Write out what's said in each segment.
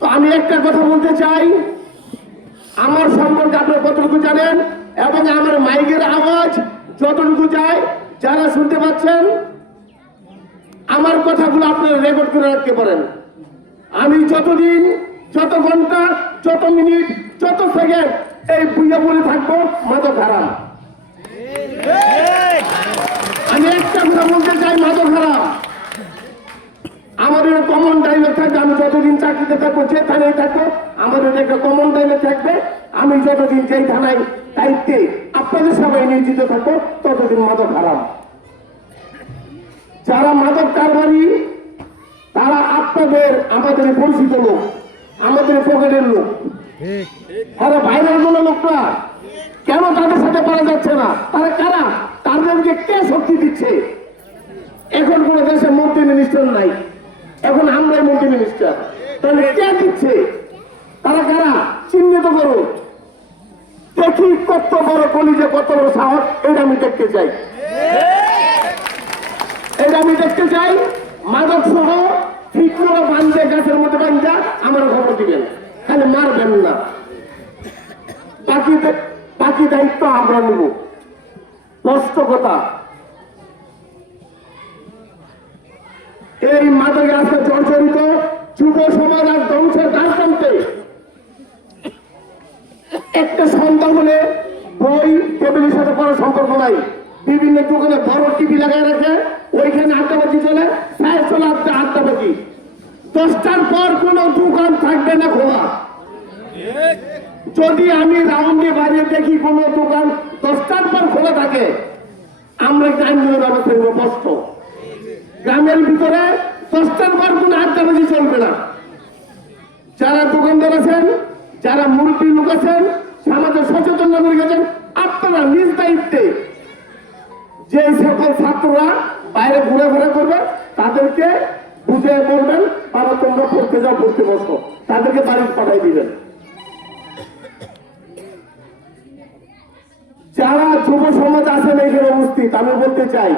তো আমি একটা কথা বলতে চাই, আমার সম্পর্কে আপনারা কতটুকু জানেন এবং আমার মাইকের আওয়াজ যতটুকু যায়, যারা শুনতে পাচ্ছেন, আমার কথাগুলো আপনারা রেকর্ড করে রাখতে পারেন। আমি যতদিন, যত ঘণ্টা, যত মিনিট, যত সেকেন্ড এই বুঝে বলে থাকব মাদক হারাম আমি একটা কথা বলতে চাই মাদক হারাম আমাদের কমন ডাইলগ থাকবে আমি চাকরিতে থাকব যে থানায় থাকব আমাদের একটা কমন ডাইলগ থাকবে। আমি যতদিন যেই থানায় দায়িত্বে আপনাদের সবাই নিয়োজিত থাকব ততদিন মাদক হারাম। যারা মাদক কারবারি তারা আপনাদের আমাদের পরিচিত লোক আমাদের পকেটের লোক। তারা বাইরের কোনো লোকরা কেন তাদের সাথে পারা যাচ্ছে না? তারা কারা? তাদেরকে কে শক্তি দিচ্ছে? এখন কোন দেশে মন্ত্রী মিনিস্টার নাই। এখন আমরাই মন্ত্রী মিনিস্টার তাহলে কে দিচ্ছে? তারা কারা? চিহ্নিত করো। দেখি কত বড় কলিজে কত বড় সাহস এটা আমি দেখতে চাই। এটা আমি দেখতে চাই। মাদক সহ ঠিক করে বান্ধে গাছের মধ্যে বান্ধা আমার খবর দিবেন। খালি মারবেন না। বাকি বাকি দায়িত্ব আমরা নেব। স্পষ্ট কথা। এই মাদকের আজকে জর্জরিত যুব সমাজ আর ধ্বংসের দ্বার একটা সন্তান হলে বই, টেবিলের সাথে কোনো সম্পর্ক নাই। বিভিন্ন দোকানে বড় টিভি লাগাই রাখে, ওইখানে আড্ডাবাজি চলে সাহেব চলে আড্ডা আড্ডাবাজি। দশটার পর কোনো দোকান থাকবে না খোলা যদি আমি রাউন্ডে বাইরে দেখি কোনো দোকান, দশটার পর খোলা থাকে, আমরা আইনের ব্যবস্থা নেব গ্রামের ভিতরে দশটার পর কোনো আড্ডাবাজি চলবে না। যারা দোকানদার আছেন, যারা মুরব্বী লোক আছেন, সমাজের সচেতন নাগরিক আছেন, আপনারা নিজ দায়িত্বে যে সকল ছাত্ররা বাইরে ঘুরে করবে, তাদেরকে বুঝে বলবেন, বাবা, তোমরা পড়তে যাও, পড়তে বসো। তাদেরকে বাড়ি পাঠাই দিবেন। যারা যুব সমাজ আছেন এখানে উপস্থিত আমি বলতে চাই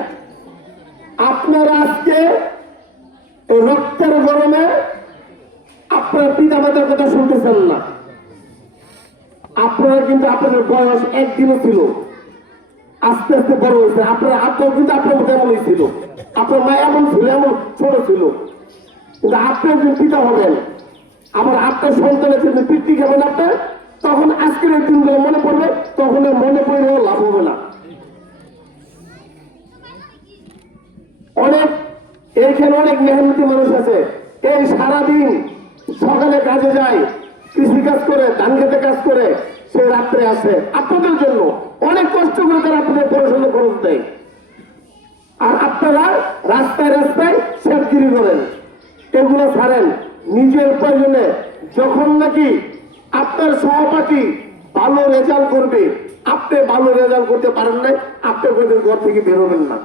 আপনারা আজকে রক্তের গরমে আপনার পিতা মাতার কথা শুনতেছেন না। আপনারা কিন্তু আপনাদের বয়স একদিনও ছিল। আস্তে আস্তে বড় হয়েছে। আপনার আত্মাও কিন্তু আপনার মতো এমনই ছিল। আপনার মা এমন ছিল, এমন ছোট ছিল। কিন্তু আপনি একজন পিতা হবেন। আবার আপনার সন্তানের জন্য পিতৃ খাবেন আপনার তখন আজকের এই দিনগুলো মনে পড়বে তখন মনে পড়লেও লাভ হবে না। অনেক এইখানে অনেক মেহনতি মানুষ আছে। এই সারাদিন সকালে কাজে যায়, কৃষি কাজ করে, ধান খেতে কাজ করে, সে রাত্রে আসে। আপনাদের জন্য অনেক কষ্ট করে তারা আপনাদের পড়াশোনা খরচ দেয়। আর আপনারা রাস্তায় রাস্তায় সেবগিরি করেন। এগুলো ছাড়েন। নিজের প্রয়োজনে যখন নাকি আপনার সহপাঠী ভালো রেজাল্ট করবে, আপনি ভালো রেজাল্ট করতে পারেন নাই, আপনি ঘর থেকে বেরোবেন না।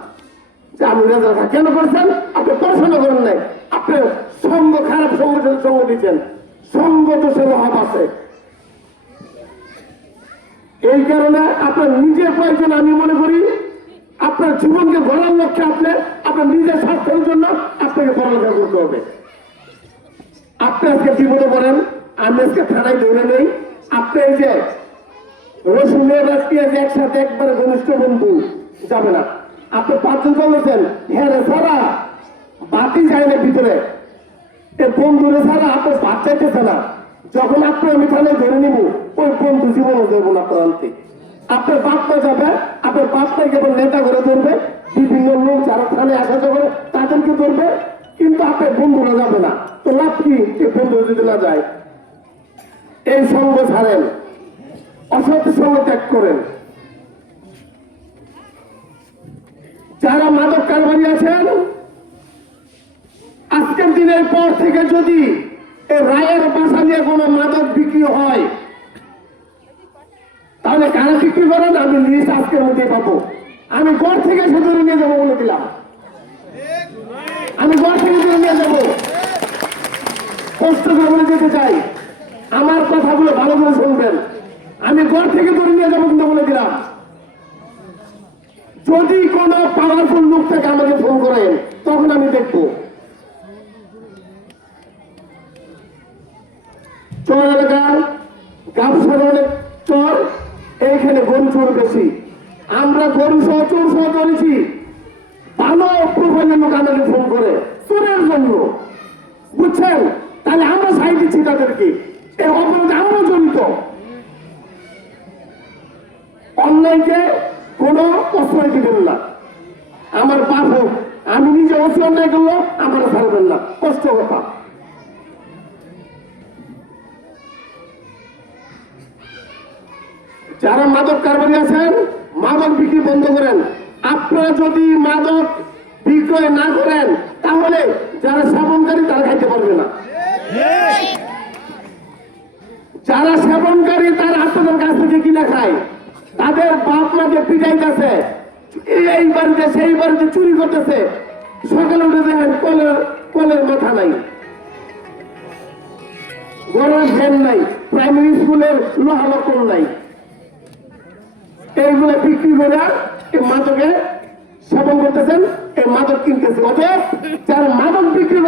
কেন করছেন? আপনি পড়াশোনা করেন নাই। আপনি সঙ্গ, খারাপ সঙ্গের সঙ্গ দিচ্ছেন, সঙ্গ দোষের অভাব আছে। এই কারণে আপনার নিজের প্রয়োজন, আমি মনে করি আপনার জীবনকে গড়ার লক্ষ্যে আপনি, আপনার নিজের স্বাস্থ্যের জন্য আপনাকে পড়ালেখা করতে হবে। আপনি আজকে বিপদে পড়েন, আমি আজকে থানায় ধরে নেই। আপনি এই যে রসুনের রাজকে একসাথে একবারে ঘনিষ্ঠ বন্ধু, যাবে না। আপনি পাঁচজন বলেছেন হ্যাঁ রে সারা, বাতি যায় না ভিতরে। এ বন্ধুরে ছাড়া আপনার ভাত চাইতেছে না। যখন আপনি আমি থানায় ধরে নিব, ওই বন্ধু জীবনও দেবো না আপনার আনতে আপনার বাপটা যাবে, আপনার বাপটা কেবল নেতা করে ধরবে, বিভিন্ন লোক যারা থানায় আসা যাবে তাদেরকে ধরবে, কিন্তু আপনার বন্ধুরা যাবে না। তো লাভ কি এই বন্ধু যদি না যায়? এই সঙ্গ ছাড়েন, অসৎ সঙ্গ ত্যাগ করেন। যারা মাদক কারবারি আছেন, আজকের দিনের পর থেকে যদি রায়ের বাসা নিয়ে কোনো মাদক বিক্রি হয়, তাহলে কারা বিক্রি করেন? আমি লিস্ট আজকের মধ্যে পাবো। আমি গড় থেকে সে ধরে নিয়ে যাব। যদি কোন পাওয়ারফুল লোক থেকে আমাকে ফোন করেন তখন আমি দেখব। চর এলাকার গাছের চর, এইখানে গরু চোর বেশি। আমরা গরু সহ চোর সহ ধরেছি। ভালো প্রোফাইলের লোক আমাকে ফোন করে, চোরের জন্য। বুঝছেন? তাহলে আমরা সাই দিচ্ছি তাদেরকে। এই অপরাধে আমরা জড়িত। অনলাইনকে কোনো প্রশ্রয় দিবেন না। আমার পাপ হোক আমি নিজে অন্যায় করল আমার ছাড়বেন না। কষ্ট কথা। যারা মাদক কারবারি আছেন মাদক বিক্রি বন্ধ করেন। আপনারা যদি মাদক বিক্রয় না করেন তাহলে যারা সেবনকারী তারা খাইতে পারবে না। যারা সেবনকারী তারা আপনাদের কাছ থেকে কিনে খায়। তাদের বাপ মাকে পিটাইতেছে, এই বাড়িতে সেই বাড়িতে চুরি করতেছে, সকালে উঠে দেখেন কলের কলের মাথা নাই। গরম ফ্যান নাই প্রাইমারি স্কুলের লোহা নাই। এইগুলো বিক্রি করে এই মাদকে সেবন করতেছেন, এই মাদক কিনতেছে অতএব যারা মাদক বিক্রি করে